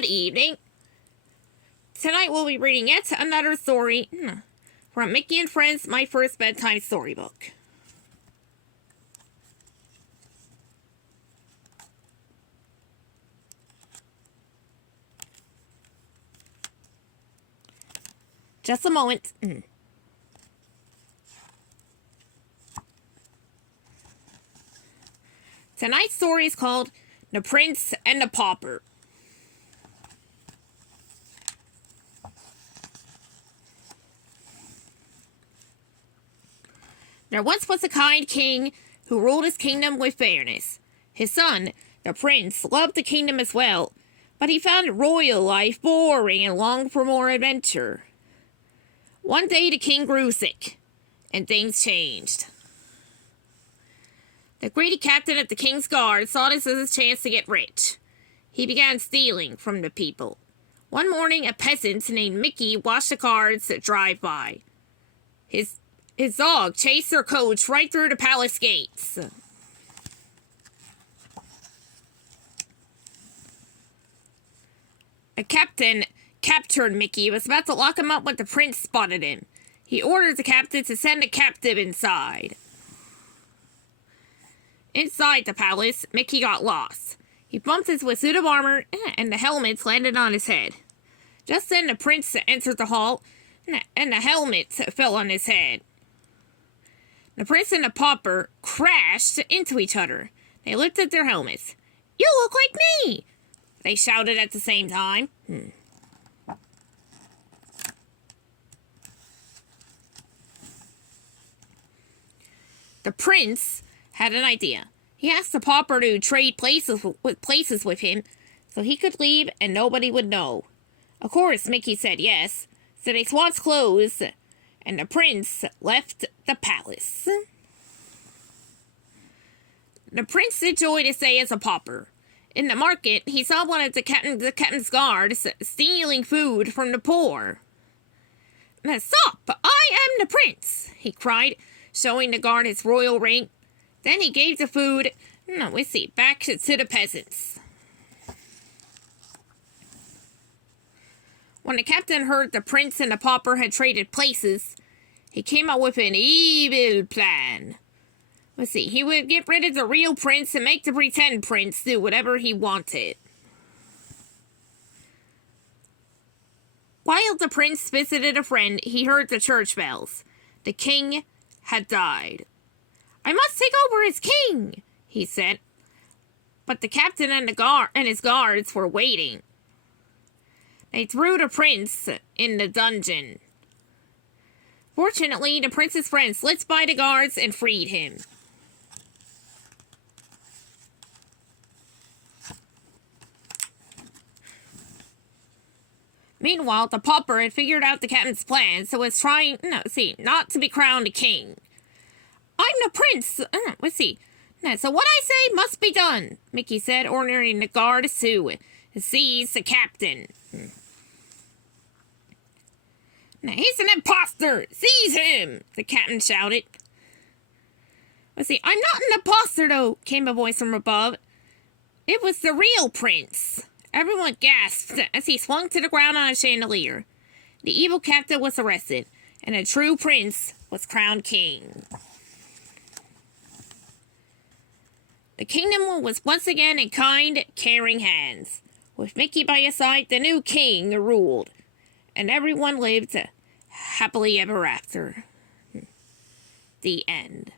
Good evening. Tonight we'll be reading yet another story from Mickey and Friends, My First Bedtime Storybook. Just a moment. Tonight's story is called The Prince and the Pauper. There once was a kind king who ruled his kingdom with fairness. His son, the prince, loved the kingdom as well, but he found royal life boring and longed for more adventure. One day the king grew sick, and things changed. The greedy captain of the king's guard saw this as his chance to get rich. He began stealing from the people. One morning, a peasant named Mickey watched the guards drive by. His dog chased their coach right through the palace gates. A captain captured Mickey and was about to lock him up when the prince spotted him. He ordered the captain to send the captive inside. Inside the palace, Mickey got lost. He bumped into a suit of armor, and the helmet landed on his head. Just then the prince entered the hall, and the helmet fell on his head. The prince and the pauper crashed into each other. They lifted their helmets. "You look like me!" they shouted at the same time. The prince had an idea. He asked the pauper to trade places with him so he could leave and nobody would know. Of course, Mickey said yes, so they swapped clothes, and the prince left the palace. The prince did joy to stay as a pauper. In the market, he saw one of the captain's guards stealing food from the poor. "Stop! I am the prince!" he cried, showing the guard his royal rank. Then he gave the food, back to the peasants. When the captain heard the prince and the pauper had traded places, he came up with an evil plan. He would get rid of the real prince and make the pretend prince do whatever he wanted. While the prince visited a friend, he heard the church bells. The king had died. "I must take over as king," he said. But the captain and his guards were waiting. They threw the prince in the dungeon. Fortunately, the prince's friend slipped by the guards and freed him. Meanwhile, the pauper had figured out the captain's plan, so was trying, not to be crowned king. "I'm the prince, so what I say must be done," Mickey said, ordering the guards to seize the captain. "He's an imposter! Seize him!" the captain shouted. "I'm not an imposter, though," came a voice from above. It was the real prince. Everyone gasped as he swung to the ground on a chandelier. The evil captain was arrested, and a true prince was crowned king. The kingdom was once again in kind, caring hands. With Mickey by his side, the new king ruled, and everyone lived happily ever after. The end.